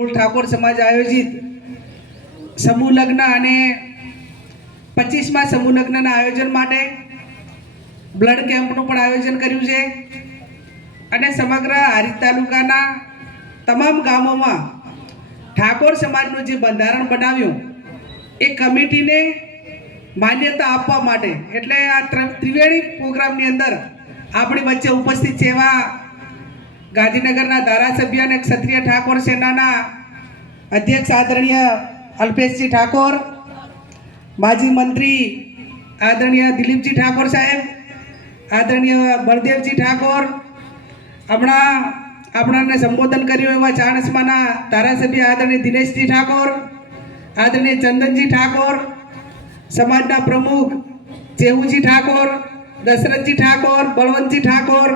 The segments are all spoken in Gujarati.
મૂળ ઠાકોર સમાજ આયોજિત સમૂહ લગ્ન અને 25મા સમૂહ લગ્નના આયોજન માટે બ્લડ કેમ્પનું પણ આયોજન કર્યું છે અને સમગ્ર હારીજ તાલુકાના તમામ ગામોમાં ઠાકોર સમાજનું જે બંધારણ બનાવ્યું એ કમિટીને માન્યતા આપવા માટે એટલે આ ત્રિવેણી પ્રોગ્રામની અંદર આપણી વચ્ચે ઉપસ્થિત છે એવા ગાંધીનગરના ધારાસભ્ય અને ક્ષત્રિય ઠાકોર સેનાના અધ્યક્ષ આદરણીય અલ્પેશજી ઠાકોર, માજી મંત્રી આદરણીય દિલીપજી ઠાકોર સાહેબ, આદરણીય બળદેવજી ઠાકોર, હમણાં આપણને સંબોધન કર્યું એવા ચાણસ્માના ધારાસભ્ય આદરણીય દિનેશજી ઠાકોર, આદરણીય ચંદનજી ઠાકોર, સમાજના પ્રમુખ જેવુજી ઠાકોર, દશરથજી ઠાકોર, બળવંતજી ઠાકોર,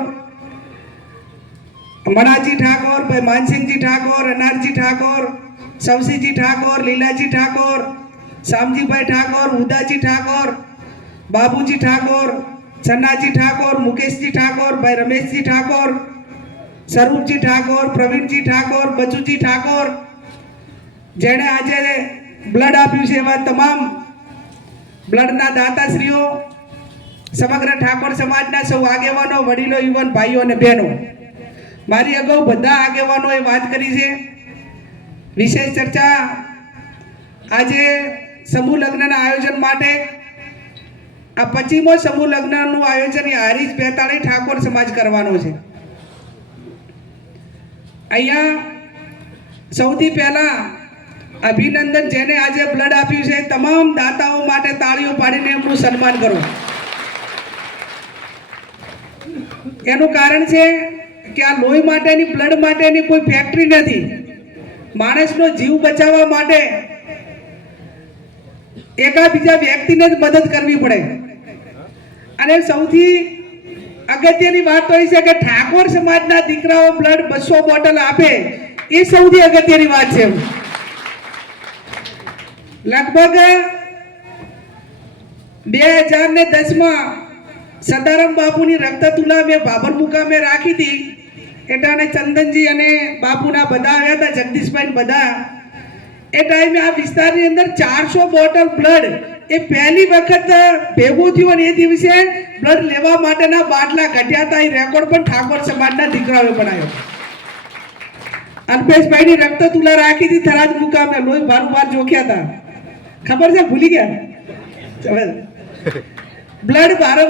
મણાજી ઠાકોર, ભાઈ માનસિંહજી ઠાકોર, અનારજી ઠાકોર, સવસીજી ઠાકોર, લીલાજી ઠાકોર, શામજીભાઈ ઠાકોર, ઉદાજી ઠાકોર, બાબુજી ઠાકોર, છન્નાજી ઠાકોર, મુકેશજી ઠાકોર, ભાઈ રમેશજી ઠાકોર, સ્વરૂપજી ઠાકોર, પ્રવીણજી ઠાકોર, બચુજી ઠાકોર, જેણે આજે બ્લડ આપ્યું છે એવા તમામ બ્લડના દાતાશ્રીઓ, સમગ્ર ઠાકોર સમાજના સૌ આગેવાનો, વડીલો, યુવાન ભાઈઓ અને બહેનો, મારી અગાઉ બધા આગેવાનોએ વાત કરી છે. વિશેષ ચર્ચા આજે સમૂહ લગ્નના આયોજન માટે આ 25મો સમૂહ લગ્નનું આયોજન હારીજ 42 ઠાકોર સમાજ કરવાનો છે. અહીંયા સૌથી પહેલા અભિનંદન, જેને આજે બ્લડ આપ્યું છે તમામ દાતાઓ માટે તાળીઓ પાડીને એમનું સન્માન કરો. એનું કારણ છે કે આ લોહી માટેની, બ્લડ માટેની કોઈ ફેક્ટરી નથી. માણસનો જીવ બચાવવા માટે એકાબીજા વ્યક્તિને જ મદદ કરવી પડે. અને સૌથી અગત્યની વાત તો એ છે કે ઠાકોર સમાજના દીકરાઓ બ્લડ 200 બોટલ આપે, એ સૌથી અગત્યની વાત છે. લગભગ 2010માં સદારામ બાપુની રક્તતુલા મેં બાબર મુકામે રાખી હતી. એટલે ચંદનજી અને બાપુના બધા આવ્યા હતા, જગદીશભાઈ બધા. એ ટાઈમે આ વિસ્તારની અંદર 400 બોટલ બ્લડ એ પહેલી વખત ભેગું થયું અને એ દિવસે બ્લડ લેવા માટેના બાટલા ઘટ્યા હતા. એ રેકોર્ડ પણ ઠાકોર સમાજના દીકરાઓએ બનાવ્યો. અલ્પેશભાઈની રક્તતુલા રાખી હતી થરાદ મુકામે, લોહી બારોબાર જોખ્યા હતા. ખબર છે? ભૂલી ગયા? બ્લડ બારો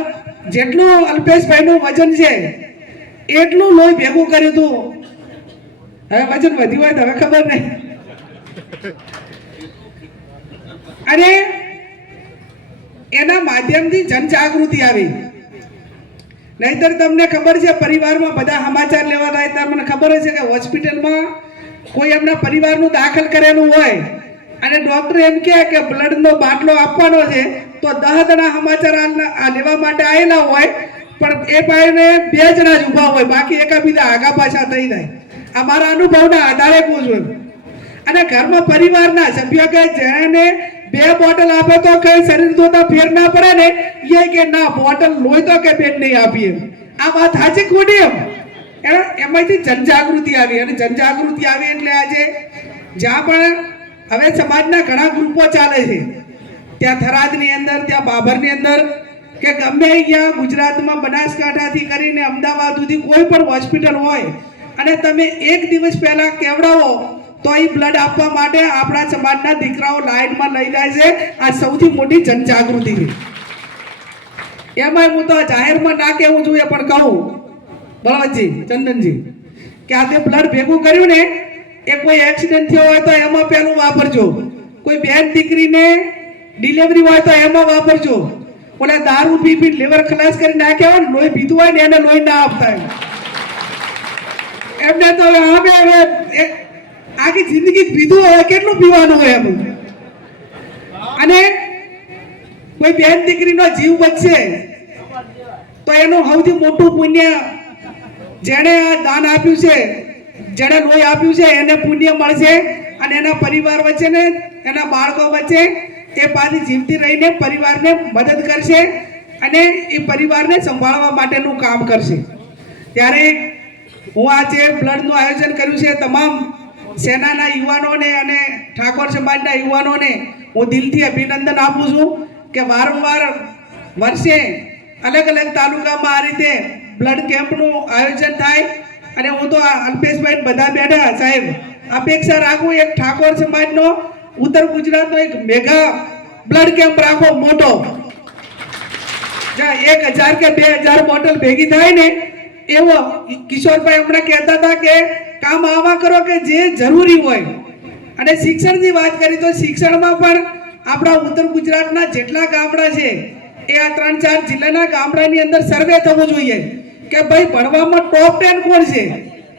જેટલું અલ્પેશભાઈનું વજન છે એટલું લોહી ભેગું કર્યું હતું. હવે વજન વધ્યું હોય તો હવે ખબર નહીં. અને એના માધ્યમથી જનજાગૃતિ આવી. નહીતર તમને ખબર છે પરિવારમાં બધા સમાચાર લેવા થાય તો મને ખબર છે કે હોસ્પિટલમાં કોઈ એમના પરિવારનું દાખલ કરેલું હોય અને ડોક્ટર એમ કહે કે બ્લડનો બાટલો આપવાનો છે તો 10 જણા સમાચાર લેવા માટે આવેલા હોય પણ એ ભાઈને 2 જણા જ ઊભા હોય, બાકી એકાબીજા આગા પાછા થઈ જાય. આ મારા અનુભવના આધારે કહું છું. અને ઘરમાં પરિવારના સભ્યો કે જેને 2 બોટલ આપે તો કઈ શરીર જોતા ફેર ના પડે ને, એ કે ના બોટલ લોહી તો કે બેન નહીં આપીએ. આ વાત સાચી ખોટી? એમાંથી જનજાગૃતિ આવી અને જનજાગૃતિ આવી એટલે આજે જ્યાં પણ હવે સમાજના ઘણા ગ્રુપો ચાલે છે, ત્યાં થરાદની અંદર, ત્યાં બાબરની અંદર કે ગમે અહીંયા ગુજરાતમાં બનાસકાંઠાથી કરીને અમદાવાદ સુધી કોઈ પણ હોસ્પિટલ હોય અને તમે 1 દિવસ પહેલા કેવડાવો તો એ બ્લડ આપવા માટે આપણા સમાજના દીકરાઓ લાઈનમાં લઈ જાય છે. આ સૌથી મોટી જનજાગૃતિ છે. એમાં હું તો જાહેરમાં ના કહેવું જોઈએ પણ કહું, બળવંતજી, ચંદનજી, કે આ તે બ્લડ ભેગું કર્યું ને એ કોઈ એક્સિડન્ટ થયો હોય તો એમાં પેલું વાપરજો. કોઈ બેન દીકરીને ડિલિવરી હોય તો એમાં વાપરજો. ઓલા દારૂ પી લીવર ખલાસ કરી નાખ્યા હોય, લોહી પીધું હોય ને એને લોહી ના આપતા એમને તો આખી જિંદગી પીધું હોય, કેટલું પીવાનું હોય એમ. અને કોઈ બેન દીકરીનો જીવ બચશે તો એનું સૌથી મોટું પુણ્ય, જેણે આ દાન આપ્યું છે, જેણે લોહી આપ્યું છે એને પુણ્ય મળશે અને એના પરિવાર વચ્ચે ને એના બાળકો વચ્ચે એ પાછી જીવતી રહીને પરિવારને મદદ કરશે અને એ પરિવારને સંભાળવા માટેનું કામ કરશે. ત્યારે હું આજે બ્લડનું આયોજન કર્યું છે તમામ સેનાના યુવાનોને અને ઠાકોર સમાજના યુવાનોને હું દિલથી અભિનંદન આપું છું કે વારંવાર વર્ષે અલગ અલગ તાલુકામાં આ રીતે બ્લડ કેમ્પનું આયોજન થાય અને હું તો અલ્પેશભાઈ બધા બેઠા સાહેબ અપેક્ષા રાખું એક ઠાકોર સમાજનો ઉત્તર ગુજરાતનો એક મેગા બ્લડ કેમ્પ રાખો મોટો, જ્યાં 1000 કે 2000 બોટલ ભેગી થાય ને એવો. કિશોરભાઈ હમણાં કહેતા હતા કે કામ આવા કરો કે જે જરૂરી હોય. અને શિક્ષણની વાત કરી તો શિક્ષણમાં પણ આપણા ઉત્તર ગુજરાતના જેટલા ગામડા છે એ આ 3-4 જિલ્લાના ગામડાની અંદર સર્વે થવો જોઈએ કે ભાઈ ભણવામાં ટોપ 10 કોણ છે,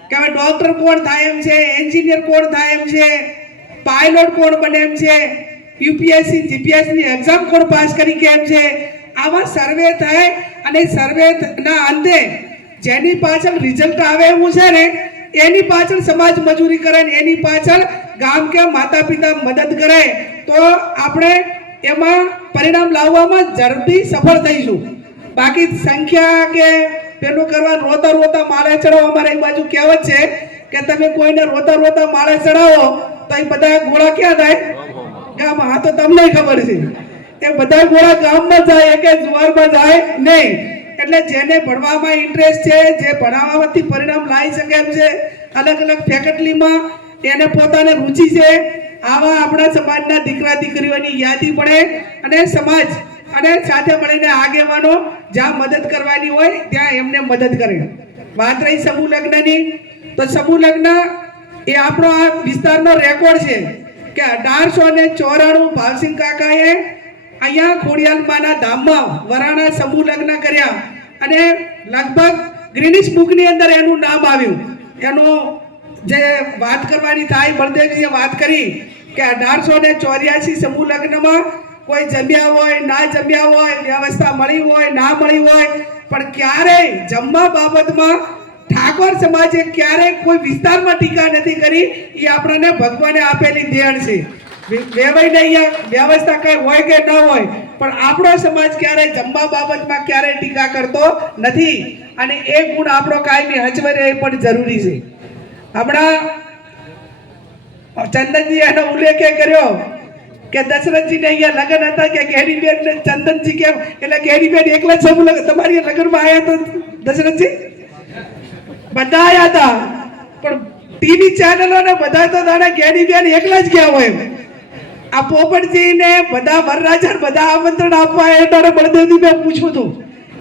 કે હવે ડોક્ટર કોણ થાય એમ છે, એન્જિનિયર કોણ થાય એમ છે, પાયલોટ કોણ બને એમ છે, યુપીએસસી જીપીએસસી એક્ઝામ કોણ પાસ કરી કે એમ છે. આવા સર્વે થાય અને સર્વેના અંતે જેની પાછળ રિઝલ્ટ આવે એવું છે ને એની પાછળ સમાજ મજૂરી કરે ને એની પાછળ ગામ કે માતા પિતા મદદ કરે તો આપણે એમાં પરિણામ લાવવામાં ઝડપી સફળ થઈશું. બાકી સંખ્યા કે પેલું કરવા રોતા રોતા માળે ચડાવો, અમારે એ બાજુ કહેવત છે કે તમે કોઈને રોતા રોતા માળે ચડાવો તો એ બધા ગોળા ક્યાં થાય ગામમાં. હા તો તમને ખબર છે એ બધા ગોળા ગામમાં જાય કે જુવારમાં જાય નહીં. એટલે જેને ભણવામાં ઇન્ટરેસ્ટ છે, જે ભણાવવાથી પરિણામ લાવી શકે એમ છે, અલગ અલગ ફેકલ્ટીમાં એને પોતાને રુચિ છે, આવા આપણા સમાજના દીકરા દીકરીઓની યાદી પડે અને સમાજ અને સાથે મળીને આગેવાનો જ્યાં મદદ કરવાની હોય ત્યાં એમને મદદ કરે. વાત રહી સમૂહ લગ્નની, તો સમૂહ લગ્ન એ આપણો આ વિસ્તારનો રેકોર્ડ છે કે 1894 ભાવસિંહ કાકાએ અહીંયા ખોડિયાલમાના ધામમાં વરાણા સમૂહ લગ્ન કર્યા અને લગભગ ગ્રીનિશ બુકની અંદર એનું નામ આવ્યું. એનો જે વાત કરવાની થાય, બળદેવજીએ વાત કરી કે 1884 સમૂહ લગ્નમાં કોઈ જમ્યા હોય ના જમ્યા હોય, વ્યવસ્થા મળી હોય ના મળી હોય, પણ ક્યારેય જમવા બાબતમાં ઠાકોર સમાજે ક્યારેય કોઈ વિસ્તારમાં ટીકા નથી કરી. એ આપણને ભગવાને આપેલી દેણ છે. વેવાઈને અહીંયા વ્યવસ્થા કઈ હોય કે ન હોય, પણ આપણો સમાજ ક્યારેય જમવા બાબતમાં ક્યારેય ટીકા કરતો નથી અને એ ગુણ આપણો કાયમી હચવે એ પણ જરૂરી છે. હમણાં ચંદનજી એનો ઉલ્લેખ કર્યો કે દશરથજીને અહીંયા લગ્ન હતા કે ગેરીબેન ને ચંદનજી કેમ, એટલે ગેરીબેન એકલા જ સમૂહ લગ્ન તમારી લગ્નમાં આવ્યા તો દશરથજી બધા આવ્યા હતા, પણ ટીવી ચેનલો ને બધા તો દાડા ગેરીબેન એકલા જ ગયા હોય. આ પોપટજીને બધા વરરાજા બધા આમંત્રણ આપવા એટલે બળદેવજી મેં પૂછ્યું હતું,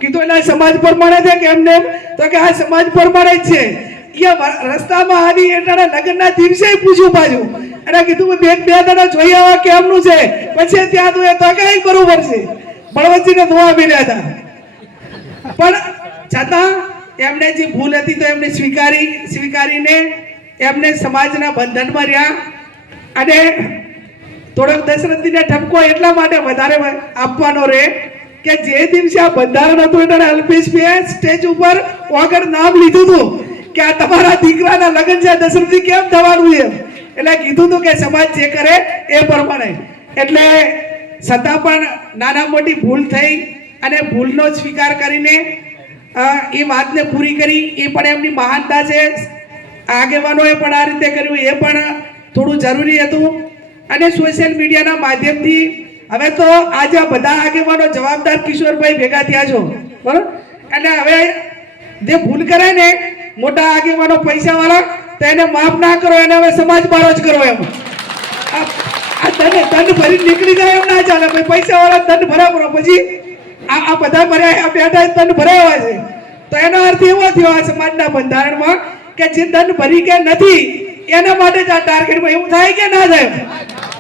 કીધું એટલે સમાજ પ્રમાણે છે કે એમને, તો કે આ સમાજ પ્રમાણે જ છે. રસ્તામાં આવી એટલે લગ્નના દિવસે પૂછ્યું પાછું અને કીધું બે દાડા જોઈ આવા કેમનું છે, પછી ત્યાં તો એ તો કઈ બરોબર છે. બળવંતજીને ધોવા મળ્યા હતા, પણ છતાં એમને જે ભૂલ હતી તો એમને સ્વીકારીને એમને સમાજના બંધનમાં રહ્યા. અને થોડોક દશરથજીને ઠપકો એટલા માટે વધારે આપવાનો રહે કે જે દિવસે આ બંધારણ હતું એટલે અલ્પેશભાઈ સ્ટેજ ઉપર આગળ નામ લીધું હતું કે આ તમારા દીકરાના લગ્ન છે, દશરથજી કેમ થવાનું છે, એટલે કીધું હતું કે સમાજ જે કરે એ પ્રમાણે. એટલે છતાં પણ નાના મોટી ભૂલ થઈ અને ભૂલનો સ્વીકાર કરીને એ વાતને પૂરી કરી. એ પણ એમની મહાનતા છે. આગેવાનોએ પણ આ રીતે કર્યું એ પણ થોડું જરૂરી હતું. અને સોશિયલ મીડિયાના માધ્યમથી હવે તો આજે બધા આગેવાનો જવાબદાર કિશોરભાઈ ભેગા થયા છો, બરોબર. એટલે હવે જે ભૂલ કરે ને મોટા આગેવાનો પૈસાવાળા તો એને માફ ના કરો, એને હવે સમાજ બારો જ કરો. એમ આ દંડ ભરી નીકળી જાય એમ ના ચાલે. ભાઈ પૈસાવાળા દંડ ભરાવો, પછી આ બધા ભર્યા બેઠા દંડ ભરાવા છે, તો એનો અર્થ એવો થયો આ સમાજના બંધારણમાં કે જે દંડ ભરી કે નથી એના માટે જ આ ટાર્ગેટમાં એવું થાય કે ના થાય.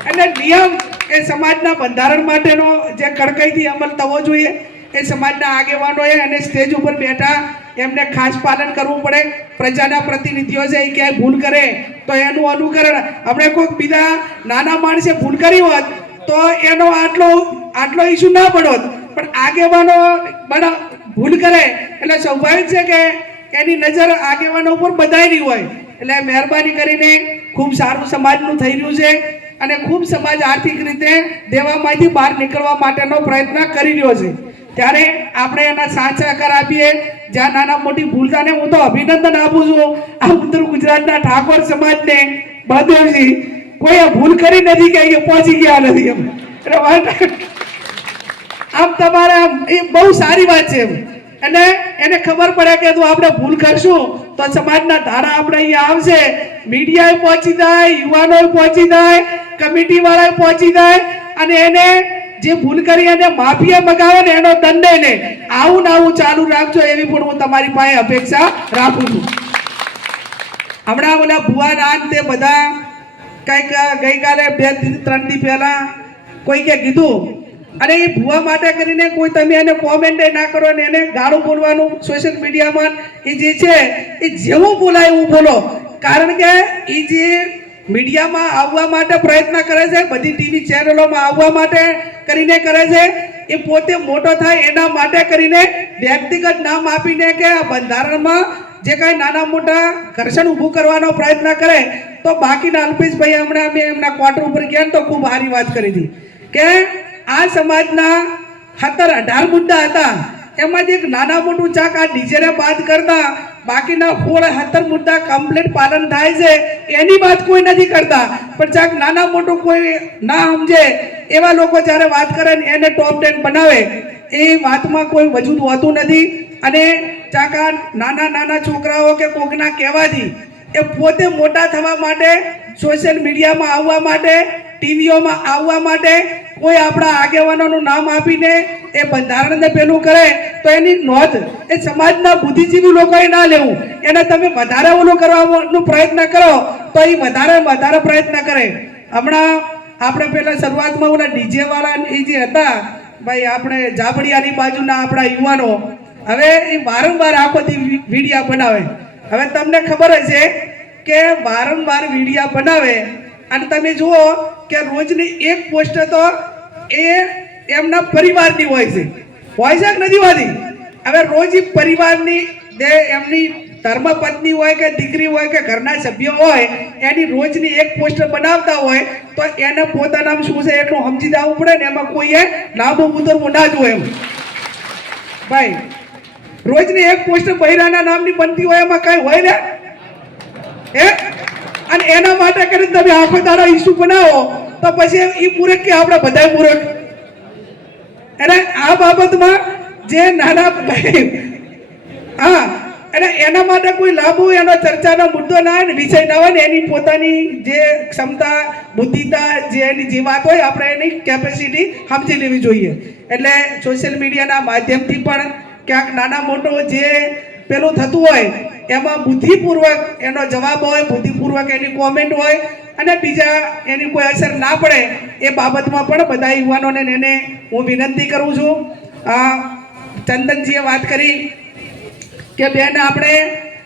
એટલે નિયમ એ સમાજના બંધારણ માટેનો જે કડકાઈથી અમલ થવો જોઈએ એ સમાજના આગેવાનોએ અને સ્ટેજ ઉપર બેઠા એમને ખાસ પાલન કરવું પડે. પ્રજાના પ્રતિનિધિઓ છે એ ક્યાંય ભૂલ કરે તો એનું અનુકરણ, આપણે કોઈક બીજા નાના માણસે ભૂલ કરી હોત તો એનો આટલો ઇસ્યુ ના પડોત, પણ આગેવાનો ભૂલ કરે એટલે સ્વાભાવિક છે કે એની નજર આગેવાનો ઉપર બધાયની હોય. એટલે મહેરબાની કરીને ખૂબ સારું સમાજનું થઈ રહ્યું છે અને ખૂબ સમાજ આર્થિક રીતે દેવામાંથી બહાર નીકળવા માટેનો પ્રયત્ન કરી રહ્યો છે. ત્યારે આપણે એના સાથ સહકાર આપીએ. જ્યાં નાના મોટી ભૂલ થાય હું તો અભિનંદન આપું છું આ ઉત્તર ગુજરાતના ઠાકોર સમાજને બળદેવજી કોઈ ભૂલ કરી નથી કે અહીંયા પહોંચી ગયા નથી એમ એટલે આમ તમારે આમ એ બહુ સારી વાત છે એમ અને એને ખબર પડે કે જો આપણે ભૂલ કરશું તો સમાજના ધારા આપણે અહીંયા આવશે, મીડિયાએ પહોંચી જાય, યુવાનોએ પહોંચી જાય, કમિટી વાળાએ પહોંચી જાય અને એને જે ભૂલ કરી એને માફીએ મગાવે ને એનો દંડ લે. આવું ને આવું ચાલુ રાખજો એવી પણ હું તમારી પાસે અપેક્ષા રાખું છું. હમણાં ઓલા ભુવા નાન તે બધા કંઈક ગઈકાલે 2-3 દી પહેલા કોઈકે કીધું અને એ ભુવા માટે કરીને કોઈ તમે એને કોમેન્ટ ના કરો ને એને ગાળું બોલવાનું સોશિયલ મીડિયામાં એ જે છે એ જેવું બોલાય એવું બોલો, કારણ કે એ જે મીડિયામાં આવવા માટે પ્રયત્ન કરે છે, બધી ટીવી ચેનલોમાં આવવા માટે કરીને કરે છે, એ પોતે મોટો થાય એના માટે કરીને વ્યક્તિગત નામ આપીને કે આ બંધારણમાં જે કાંઈ નાના મોટા ઘર્ષણ ઊભું કરવાનો પ્રયત્ન કરે તો બાકીના અલ્પેશભાઈ હમણાં અમે એમના ક્વાર્ટર ઉપર ગયા તો ખૂબ સારી વાત કરી હતી કે આ સમાજના 17-18 મુદ્દા હતા, એમાંથી એક નાના મોટું ચાક આ ડીજેને બાદ કરતા બાકીના 16-17 મુદ્દા કમ્પ્લીટ પાલન થાય છે એની વાત કોઈ નથી કરતા, પણ ચાક નાના મોટું કોઈ ના સમજે એવા લોકો જ્યારે વાત કરે ને એને ટોપ 10 બનાવે એ વાતમાં કોઈ વજૂદ હોતું નથી. અને ચાકા નાના છોકરાઓ કે કોકના કહેવાથી એ પોતે મોટા થવા માટે સોશિયલ મીડિયામાં આવવા માટે, ટીવીઓમાં આવવા માટે કોઈ આપણા આગેવાનોનું નામ આપીને એ બંધારણને પેલું કરે તો એની નોંધ એ સમાજના બુદ્ધિજીવી લોકોએ ના લેવું, એને તમે વધારે ઓલું કરવાનો પ્રયત્ન કરો તો એ વધારે પ્રયત્ન કરે. હમણાં આપણે પહેલા શરૂઆતમાં ઓલા ડીજે વાળા એ જે હતા ભાઈ આપણે જાબડિયાની બાજુના આપણા યુવાનો હવે એ વારંવાર આખોથી વિડીયા બનાવે. હવે તમને ખબર હશે કે વારંવાર વિડીયા બનાવે અને તમે જુઓ કે રોજની એક પોસ્ટ તો એ એમના પરિવારની હોય છે કે નથી હોતી. હવે રોજ પરિવારની જે એમની ધર્મપત્ની હોય કે દીકરી હોય કે ઘરના સભ્યો હોય એની રોજની એક પોસ્ટ બનાવતા હોય તો એને પોતાના શું છે એટલું સમજી જવું પડે ને, એમાં કોઈએ લાંબુ ઉતરવું ના જોઈએ એમ ભાઈ. રોજની એક પોસ્ટ બૈરાના નામની બનતી હોય એમાં કઈ હોય ને હે, અને એના માટે કરીને તમે આખો દાડો ઇસ્યુ બનાવો તો પછી એ મૂર્ખ કે આપણે બધા મૂર્ખ. અને આ બાબતમાં જે નાના હા અને એના માટે કોઈ લાંબુ એનો ચર્ચાનો મુદ્દો ના હોય ને વિષય ના હોય ને એની પોતાની જે ક્ષમતા બુદ્ધિતા જે એની જે વાત હોય આપણે એની કેપેસિટી સમજી લેવી જોઈએ. એટલે સોશિયલ મીડિયાના માધ્યમથી પણ ક્યાંક નાના મોટો જે પેલું થતું હોય એમાં બુદ્ધિપૂર્વક એનો જવાબ હોય, બુદ્ધિપૂર્વક એની કોમેન્ટ હોય અને બીજા એની કોઈ અસર ના પડે એ બાબતમાં પણ બધા યુવાનોને એને હું વિનંતી કરું છું. ચંદનજીએ વાત કરી કે બેન આપણે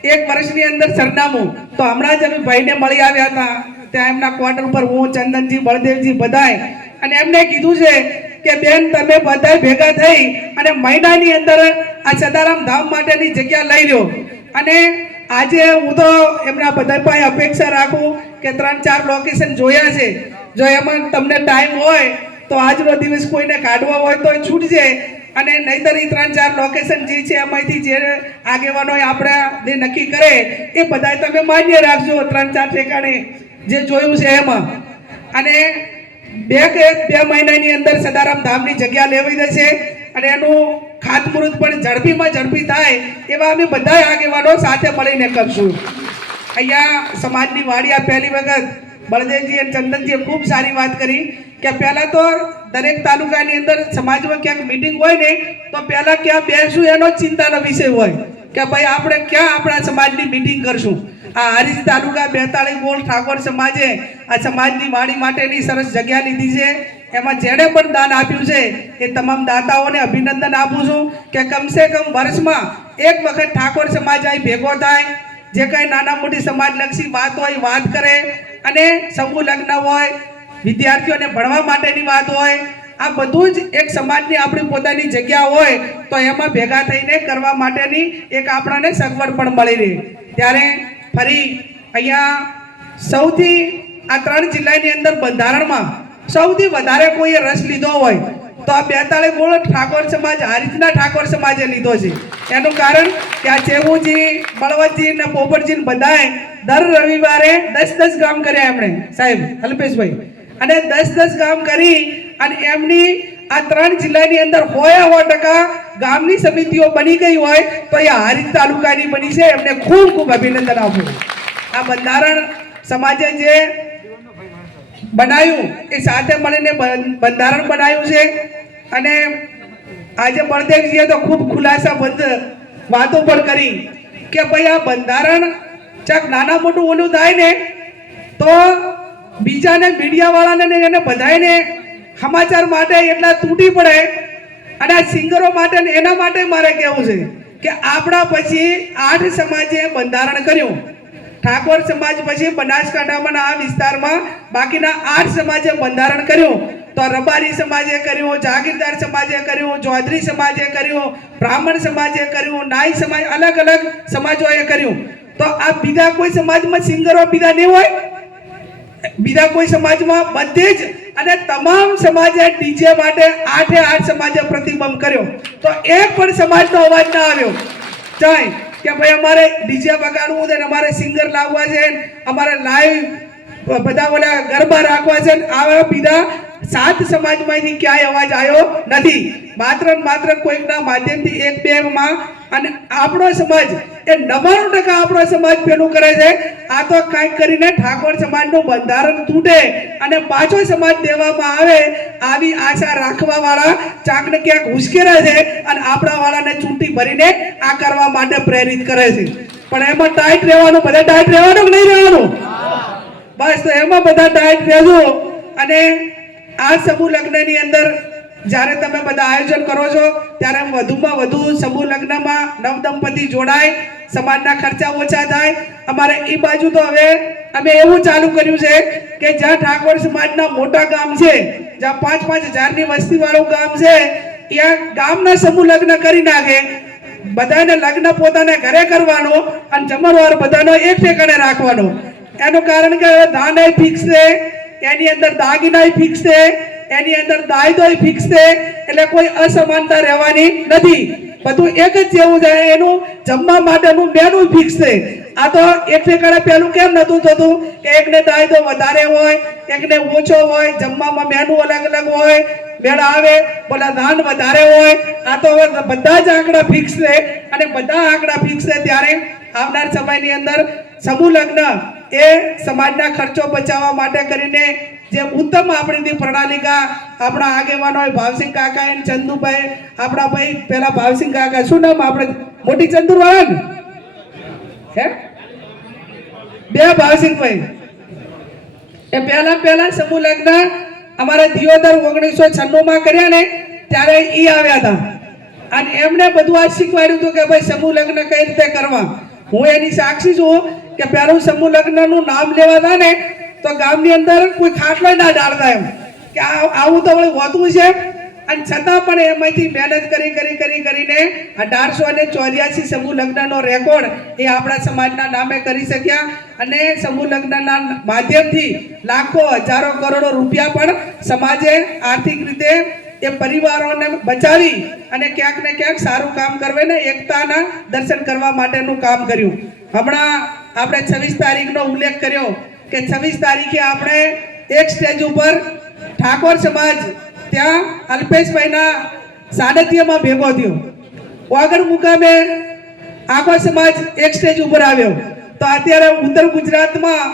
1 વર્ષની અંદર સરનામું, તો હમણાં જ અમે ભાઈને મળી આવ્યા હતા ત્યાં એમના ક્વાર્ટર ઉપર હું, ચંદનજી, બળદેવજી બધાય, અને એમને કીધું છે કે બેન તમે બધા ભેગા થઈ અને મહિનાની અંદર આ સદારામ ધામ માટેની જગ્યા લઈ લો. અને આજે હું તો એમના બધા પાસે અપેક્ષા રાખું કે 3-4 લોકેશન જોયા છે, જો એમાં તમને ટાઈમ હોય તો આજનો દિવસ કોઈને કાઢવા હોય તો છૂટજે, અને નહીતર 3-4 લોકેશન જે છે એમાંથી જે આગેવાનોએ આપણે જે નક્કી કરે એ બધા તમે માન્ય રાખજો 3-4 ઠેકાણે જે જોયું છે એમાં. અને 2 મહિનાની અંદર સદારામ ધામની જગ્યા લેવાઈ જશે અને એનું ખાતમુહૂર્ત પણ ઝડપી થાય એવા અમે બધા આગેવાનો સાથે મળીને કરશું. અહીંયા સમાજની વાડિયા પહેલી વખત બળદેવજી અને ચંદનજીએ ખૂબ સારી વાત કરી કે પહેલાં તો દરેક તાલુકાની અંદર સમાજમાં ક્યાંક મિટિંગ હોય ને તો પહેલાં ક્યાં બેસવું એનો ચિંતાનો વિષય હોય કે ભાઈ આપણે ક્યાં આપણા સમાજની મિટિંગ કરશું. આ હારીજ તાલુકા 42 ગોળ ઠાકોર સમાજે આ સમાજની વાડી માટેની સરસ જગ્યા લીધી છે. એમાં જેણે પણ દાન આપ્યું છે એ તમામ દાતાઓને અભિનંદન આપું છું કે કમસે કમ વર્ષમાં એક વખત ઠાકોર સમાજ અહીં ભેગો થાય, જે કંઈ નાના મોટી સમાજલક્ષી વાત હોય વાત કરે, અને સમૂહ લગ્ન હોય, વિદ્યાર્થીઓને ભણવા માટેની વાત હોય, આ બધું જ એક સમાજની આપણી પોતાની જગ્યા હોય તો એમાં ભેગા થઈને કરવા માટેની એક આપણને સગવડ પણ મળી રહે. ત્યારે ફરી અહીંયા સૌથી આ 3 જિલ્લાની અંદર બંધારણમાં સૌથી વધારે કોઈએ રસ લીધો હોય તો આ 42 ગોળ ઠાકોર સમાજ આ રીતના ઠાકોર સમાજે લીધો છે. એનું કારણ કે આ ચેવુજી, બળવંતજી ને પોપટજી બધાએ દર રવિવારે 10 ગામ કર્યા એમણે, સાહેબ અલ્પેશભાઈ, અને 10 ગામ કરી અને એમની આ 3 જિલ્લાની અંદર 100% ગામની સમિતિઓ બની ગઈ હોય તો એ હારીજ તાલુકાની બની છે. એમને ખૂબ ખૂબ અભિનંદન આપું. આ બંધારણ સમાજે જે બનાવ્યું એ સાથે મળીને બંધારણ બનાવ્યું છે. અને આજે બળદેવજીએ તો ખૂબ ખુલાસાબંધ વાતો પણ કરી કે ભાઈ આ બંધારણ ચાક નાના મોટું ઓલું થાય ને તો બીજાને મીડિયાવાળાને એને બધાને સમાચાર માટે એટલા તૂટી પડે. અને આ સિંગરો માટે એના માટે મારે કહેવું છે કે આપણા પછી 8 સમાજે બંધારણ કર્યું. ઠાકોર સમાજ પછી બનાસકાંઠામાં આ વિસ્તારમાં બાકીના 8 સમાજે બંધારણ કર્યું. તો રબારી સમાજે કર્યું, જાગીરદાર સમાજે કર્યું, ચૌધરી સમાજે કર્યું, બ્રાહ્મણ સમાજે કર્યું, નાઈ સમાજ, અલગ અલગ સમાજોએ કર્યું. તો આ બીજા કોઈ સમાજમાં સિંગરો બીજા નહીં હોય? બીજા કોઈ સમાજમાં બધે જ અને તમામ સમાજે ડીજે માટે 8 સમાજે પ્રતિબંધ કર્યો. તો એક પણ સમાજનો અવાજ ના આવ્યો ચાય કે ભાઈ અમારે ડીજે વગાડવું છે, અમારે સિંગર લાવવા છે, અમારે લાઈવ બધા ઓલા ગરબા રાખવા છે. આવા બીજા 7 સમાજમાંથી ક્યાંય અવાજ આવ્યો નથી. માત્ર કોઈકના માધ્યમથી 1-2 માં. અને આપણો સમાજ એ 99% આપણો સમાજ પેલું કરે છે. આ તો કાંઈક કરીને ઠાકોર સમાજનું બંધારણ તૂટે અને પાછો સમાજ દેવામાં આવે આવી આશા રાખવા વાળા ચાકને ક્યાંક ઉશ્કેરે છે અને આપણા વાળાને ચૂંટી ભરીને આ કરવા માટે પ્રેરિત કરે છે. પણ એમાં ટાઈટ રહેવાનું, બધા ટાઈટ રહેવાનું કે નહીં રહેવાનું? બસ તો એમાં બધા ટાઈટ રહેજો. અને આ સમૂહ લગ્નની અંદર જ્યારે તમે બધા આયોજન કરો છો ત્યારે વધુમાં વધુ સમૂહ લગ્નમાં નવદંપતિ જોડાય, સમાજના ખર્ચા ઓછા થાય. અમારે એ બાજુ તો હવે અમે એવું ચાલુ કર્યું છે કે જ્યાં ઠાકોર સમાજના મોટા ગામ છે, જ્યાં 5-5 હજારની વસ્તીવાળું ગામ છે, ત્યાં ગામના સમૂહ લગ્ન કરી નાખે. બધાને લગ્ન પોતાને ઘરે કરવાનો અને જમણવાર બધાનો એક ઠેકાણે રાખવાનો. એનું કારણ કે ધાન ફિક્સ છે, એની અંદર દાગીના ફિક્સ છે, એની અંદર દાયદો ફિક્સ છે. એટલે કોઈ અસમાનતા રહેવાની નથી. બધું એક જ જેવું છે. એનું જમવા માટેનું મેનુ ફિક્સ છે. આ તો એક ઠેકાણે પેલું કેમ નતું થતું કે એકને દાયદો વધારે હોય, એકને ઓછો હોય, જમવામાં મેનુ અલગ અલગ હોય, મેળ આવે, બોલા ધાન વધારે હોય. આ તો હવે બધા જ આંકડા ફિક્સ છે. અને બધા આંકડા ફિક્સ છે ત્યારે આવનાર સમયની અંદર સમૂહ લગ્ન એ સમાજના ખર્ચો બચાવવા માટે કરીને જે ઉત્તમ આપણી પ્રણાલિકા આપણા આગેવાનો ભાવસિંહ કાકા અને ચંદુભાઈ, આપણા ભાઈ પેલા ભાવસિંહ કાકા, શું નામ આપણે મોટી ચંદુરવાળા ને હે, 2 ભાવસિંહભાઈ, એ પહેલા સમૂહ લગ્ન અમારા દિયોદર 1996 માં કર્યા ને ત્યારે ઈ આવ્યા હતા અને એમને બધું આ શીખવાડ્યું હતું કે ભાઈ સમૂહ લગ્ન કઈ રીતે કરવા. હું એની સાક્ષી છું કે પહેલું સમૂહ લગ્નનું નામ લેવા હતા ને તો ગામની અંદર કોઈ ખાટલો ના ડાળતા એમ કે આવું તો હોતું છે. અને છતાં પણ એમાંથી મહેનત કરીને 1884 સમૂહ લગ્નનો રેકોર્ડ એ આપણા સમાજના નામે કરી શક્યા. અને સમૂહ લગ્નના માધ્યમથી લાખો હજારો કરોડો રૂપિયા પણ સમાજે આર્થિક રીતે એ પરિવારોને બચાવી અને ક્યાંક ને ક્યાંક સારું કામ કરવે ને એકતાના દર્શન કરવા માટેનું કામ કર્યું. હમણાં આપણે 26 તારીખનો ઉલ્લેખ કર્યો કે 26 તારીખે આપણે એક સ્ટેજ ઉપર ઠાકોર સમાજ ત્યાં અલ્પેશભાઈના સાનિધ્યમાં ભેગો થયો. વાગડ મુકામે આખો સમાજ એક સ્ટેજ ઉપર આવ્યો. તો અત્યારે ઉત્તર ગુજરાતમાં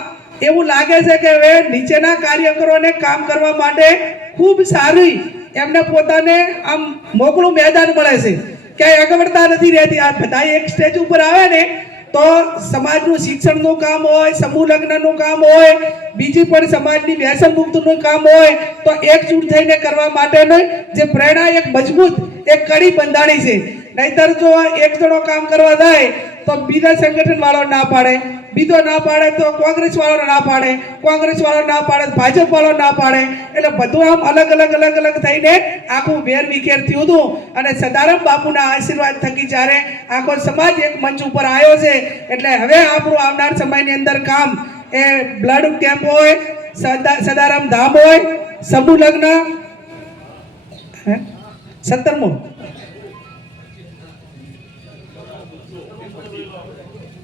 એવું લાગે છે કે હવે નીચેના કાર્યકરોને કામ કરવા માટે ખૂબ સારી એમને પોતાને આમ મોકળું મેદાન મળે છે. ક્યાંય અગવડતા નથી રહેતી. આ બધા એક સ્ટેજ ઉપર આવે ને તો સમાજનું શિક્ષણનું કામ હોય, સમૂહ લગ્નનું કામ હોય, બીજી પણ સમાજની વ્યસન મુક્તિનું કામ હોય તો એકજૂટ થઈને કરવા માટેનો જે પ્રેરણા એક મજબૂત એક કડી બંધાણી છે. નહીતર જો એક જણો કામ કરવા જાય તો બીજા સંગઠન વાળો ના પાડે, બીજો ના પાડે તો કોંગ્રેસ વાળો ના પાડે, કોંગ્રેસ વાળો ના પાડે ભાજપ વાળો ના પાડે. એટલે બધું આમ અલગ અલગ થઈને આખું વેર વિખેર થયું હતું. અને સદારામ બાપુના આશીર્વાદ થકી જ્યારે આખો સમાજ એક મંચ ઉપર આવ્યો છે એટલે હવે આપણું આવનાર સમયની અંદર કામ એ બ્લડ કેમ્પ હોય, સદારામ ધામ હોય, સમૂહ લગ્ન હે 17મો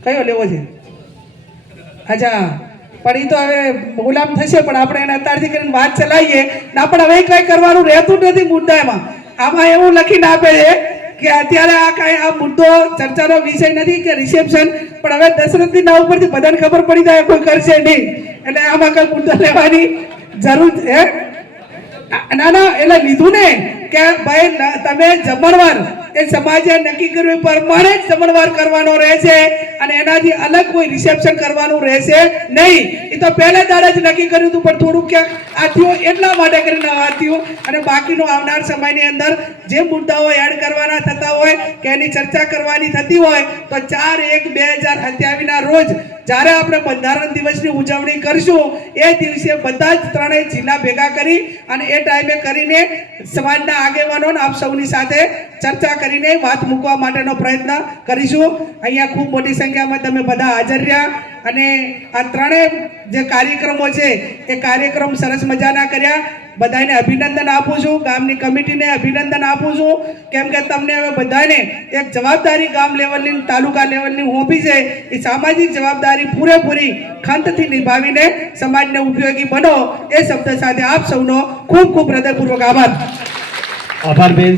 કયો લેવો છે? અચ્છા, પણ એ તો હવે ગુલામ થશે, પણ આપણે એને અત્યારથી કરીને વાત ચલાવીએ ના. પણ હવે કંઈ કરવાનું રહેતું નથી મુદ્દામાં. આમાં એવું લખીને આપે છે કે અત્યારે આ કાંઈ આ મુદ્દો ચર્ચાનો વિષય નથી કે રિસેપ્શન, પણ હવે દશરથની નાવ ઉપરથી બધાને ખબર પડી જાય કોઈ કરશે નહીં, એટલે આમાં કઈ મુદ્દો લેવાની જરૂર હે? ના ના, એટલે લીધું ને કે ભાઈ તમે જમણવાર એ સમાજે નક્કી કર્યું પ્રમાણે જ જમણવાર કરવાનો રહેશે અને એનાથી અલગ કોઈ રિસેપ્શન કરવાનું રહેશે નહીં. એ તો પહેલા દાડે જ નક્કી કર્યું હતું, પણ થોડુંક ક્યાંક આ થયું એટલા માટે કરીને આ થયું. અને બાકીનો આવનાર સમયની અંદર જે મુદ્દાઓ એડ કરવાના થતા હોય કે એની ચર્ચા કરવાની થતી હોય તો 4/1/2027 રોજ જ્યારે આપણે બંધારણ દિવસની ઉજવણી કરશું એ દિવસે બધા જ ત્રણેય જિલ્લા ભેગા કરી અને એ ટાઈમે કરીને સમાજના આગેવાનો આપ સૌની સાથે ચર્ચા કરીને વાત મૂકવા માટેનો પ્રયત્ન કરીશું. અહીંયા ખૂબ મોટી સંખ્યામાં તમે બધા હાજર રહ્યા અને આ ત્રણેય જે કાર્યક્રમો છે એ કાર્યક્રમ સરસ મજાના કર્યા. બધાને અભિનંદન આપું છું, ગામની કમિટીને અભિનંદન આપું છું, કેમ કે તમને હવે બધાને એક જવાબદારી ગામ લેવલની તાલુકા લેવલની હોપી છે. એ સામાજિક જવાબદારી પૂરેપૂરી ખંતથી નિભાવીને સમાજને ઉપયોગી બનો એ શબ્દ સાથે આપ સૌનો ખૂબ ખૂબ હૃદયપૂર્વક આભાર. આભાર બેન.